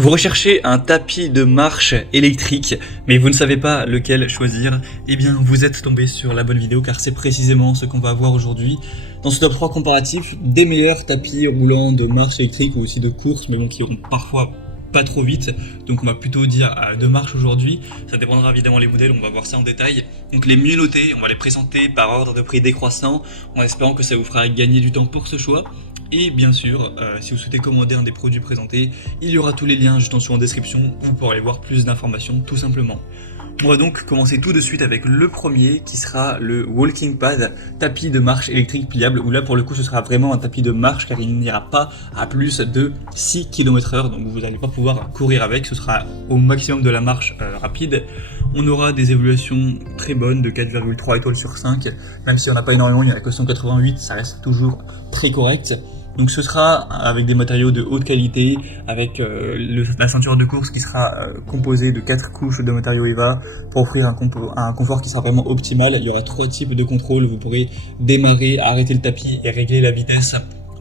Vous recherchez un tapis de marche électrique, mais vous ne savez pas lequel choisir. Eh bien, vous êtes tombé sur la bonne vidéo car c'est précisément ce qu'on va voir aujourd'hui dans ce top 3 comparatif des meilleurs tapis roulants de marche électrique ou aussi de course, mais bon, qui iront parfois pas trop vite. Donc on va plutôt dire de marche aujourd'hui. Ça dépendra évidemment les modèles, on va voir ça en détail. Donc les mieux notés, on va les présenter par ordre de prix décroissant, en espérant que ça vous fera gagner du temps pour ce choix. Et bien sûr, si vous souhaitez commander un des produits présentés, il y aura tous les liens juste en dessous en description, vous pourrez aller voir plus d'informations tout simplement. On va donc commencer tout de suite avec le premier qui sera le Walking Pad, tapis de marche électrique pliable, où là pour le coup ce sera vraiment un tapis de marche car il n'ira pas à plus de 6 km/h, donc vous n'allez pas pouvoir courir avec, ce sera au maximum de la marche rapide. On aura des évaluations très bonnes de 4,3 étoiles sur 5, même si on n'a pas énormément, il n'y en a que 188, ça reste toujours très correct. Donc ce sera avec des matériaux de haute qualité, avec la ceinture de course qui sera composée de 4 couches de matériaux EVA pour offrir un confort qui sera vraiment optimal. Il y aura 3 types de contrôle, vous pourrez démarrer, arrêter le tapis et régler la vitesse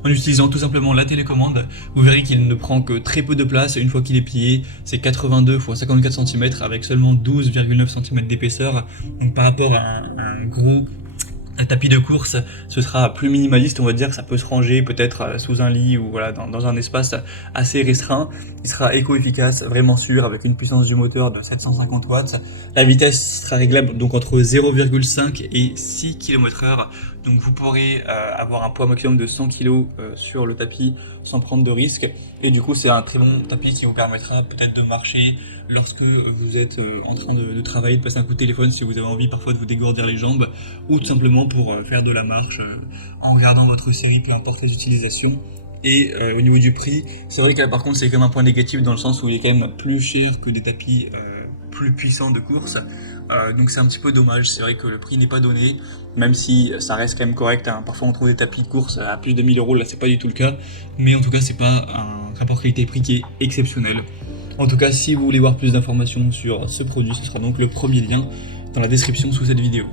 en utilisant tout simplement la télécommande. Vous verrez qu'il ne prend que très peu de place une fois qu'il est plié, c'est 82 x 54 cm avec seulement 12,9 cm d'épaisseur. Donc par rapport à un tapis de course, ce sera plus minimaliste, on va dire, ça peut se ranger peut-être sous un lit ou voilà, dans un espace assez restreint. Il sera éco-efficace, vraiment sûr, avec une puissance du moteur de 750 watts. La vitesse sera réglable donc entre 0,5 et 6 km/h. Donc vous pourrez avoir un poids maximum de 100 kg sur le tapis sans prendre de risque. Et du coup c'est un très bon tapis qui vous permettra peut-être de marcher lorsque vous êtes en train de travailler, de passer un coup de téléphone si vous avez envie parfois de vous dégourdir les jambes, ou tout simplement pour faire de la marche en regardant votre série, peu importe les utilisations. Et au niveau du prix, c'est vrai que là par contre c'est quand même un point négatif dans le sens où il est quand même plus cher que des tapis plus puissants de course. Donc c'est un petit peu dommage, c'est vrai que le prix n'est pas donné, même si ça reste quand même correct, hein. Parfois on trouve des tapis de course à plus de 1000 €, là c'est pas du tout le cas, mais en tout cas c'est pas un rapport qualité-prix qui est exceptionnel. En tout cas, si vous voulez voir plus d'informations sur ce produit, ce sera donc le premier lien dans la description sous cette vidéo.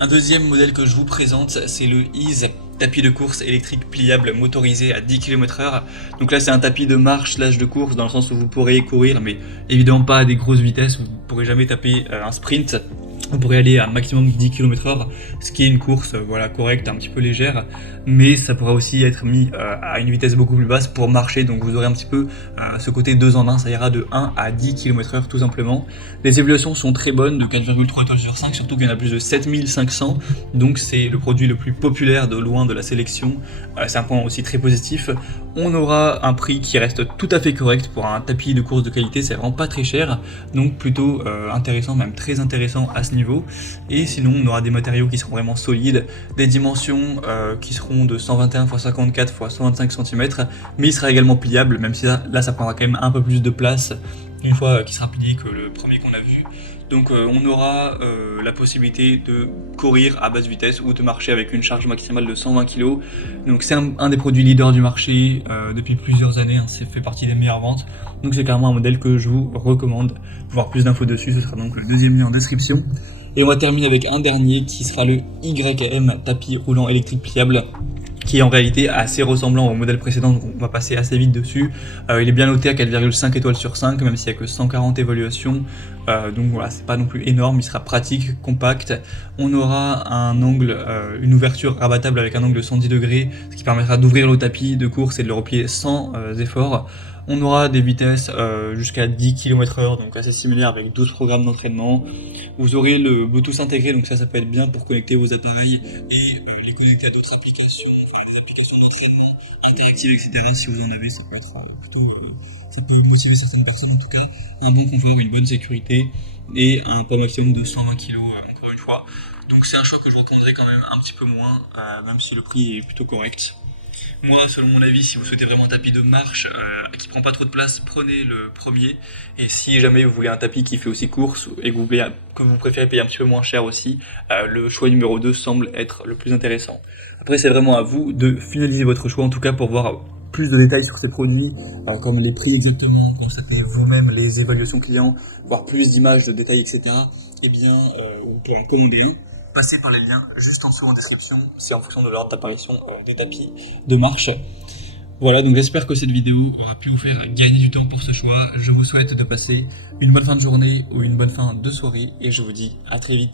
Un deuxième modèle que je vous présente, c'est le Ease, tapis de course électrique pliable motorisé à 10 km/h. Donc là c'est un tapis de marche slash de course dans le sens où vous pourrez courir, mais évidemment pas à des grosses vitesses, vous ne pourrez jamais taper un sprint. Vous pourrez aller à un maximum 10 km/h, ce qui est une course voilà, correcte, un petit peu légère, mais ça pourra aussi être mis à une vitesse beaucoup plus basse pour marcher, donc vous aurez un petit peu ce côté 2 en 1, ça ira de 1 à 10 km/h tout simplement. Les évaluations sont très bonnes, de 4,3 étoiles sur 5, surtout qu'il y en a plus de 7500, donc c'est le produit le plus populaire de loin de la sélection, c'est un point aussi très positif. On aura un prix qui reste tout à fait correct pour un tapis de course de qualité, c'est vraiment pas très cher, donc plutôt intéressant, même très intéressant à ce niveau. Et sinon on aura des matériaux qui seront vraiment solides, des dimensions qui seront de 121 x 54 x 125 cm, mais il sera également pliable, même si là ça prendra quand même un peu plus de place une fois qu'il sera plié que le premier qu'on a vu. Donc on aura la possibilité de courir à basse vitesse ou de marcher avec une charge maximale de 120 kg. Donc c'est un des produits leaders du marché depuis plusieurs années, hein, c'est fait partie des meilleures ventes. Donc c'est clairement un modèle que je vous recommande. Pour voir plus d'infos dessus, ce sera donc le deuxième lien en description. Et on va terminer avec un dernier qui sera le YM, tapis roulant électrique pliable, qui est en réalité assez ressemblant au modèle précédent, donc on va passer assez vite dessus. Il est bien noté à 4,5 étoiles sur 5, même s'il n'y a que 140 évaluations, donc voilà, c'est pas non plus énorme, il sera pratique, compact. On aura un angle, une ouverture rabattable avec un angle de 110 degrés, ce qui permettra d'ouvrir le tapis de course et de le replier sans effort. On aura des vitesses jusqu'à 10 km/h, donc assez similaire avec 12 programmes d'entraînement. Vous aurez le Bluetooth intégré, donc ça peut être bien pour connecter vos appareils et les connecter à d'autres applications, faire des applications d'entraînement interactives, etc. Si vous en avez, ça peut être ça peut motiver certaines personnes en tout cas. Un bon confort, une bonne sécurité et un poids maximum de 120 kg encore une fois. Donc c'est un choix que je recommanderais quand même un petit peu moins, même si le prix est plutôt correct. Moi, selon mon avis, si vous souhaitez vraiment un tapis de marche qui prend pas trop de place, prenez le premier. Et si jamais vous voulez un tapis qui fait aussi course et que vous préférez payer un petit peu moins cher aussi, le choix numéro 2 semble être le plus intéressant. Après, c'est vraiment à vous de finaliser votre choix, en tout cas pour voir plus de détails sur ces produits, comme les prix exactement, constater vous-même les évaluations clients, voir plus d'images, de détails, etc. Et bien, vous pourrez en commander un. Passez par les liens juste en dessous en description, c'est en fonction de l'ordre d'apparition des tapis de marche. Voilà, donc j'espère que cette vidéo aura pu vous faire gagner du temps pour ce choix. Je vous souhaite de passer une bonne fin de journée ou une bonne fin de soirée et je vous dis à très vite.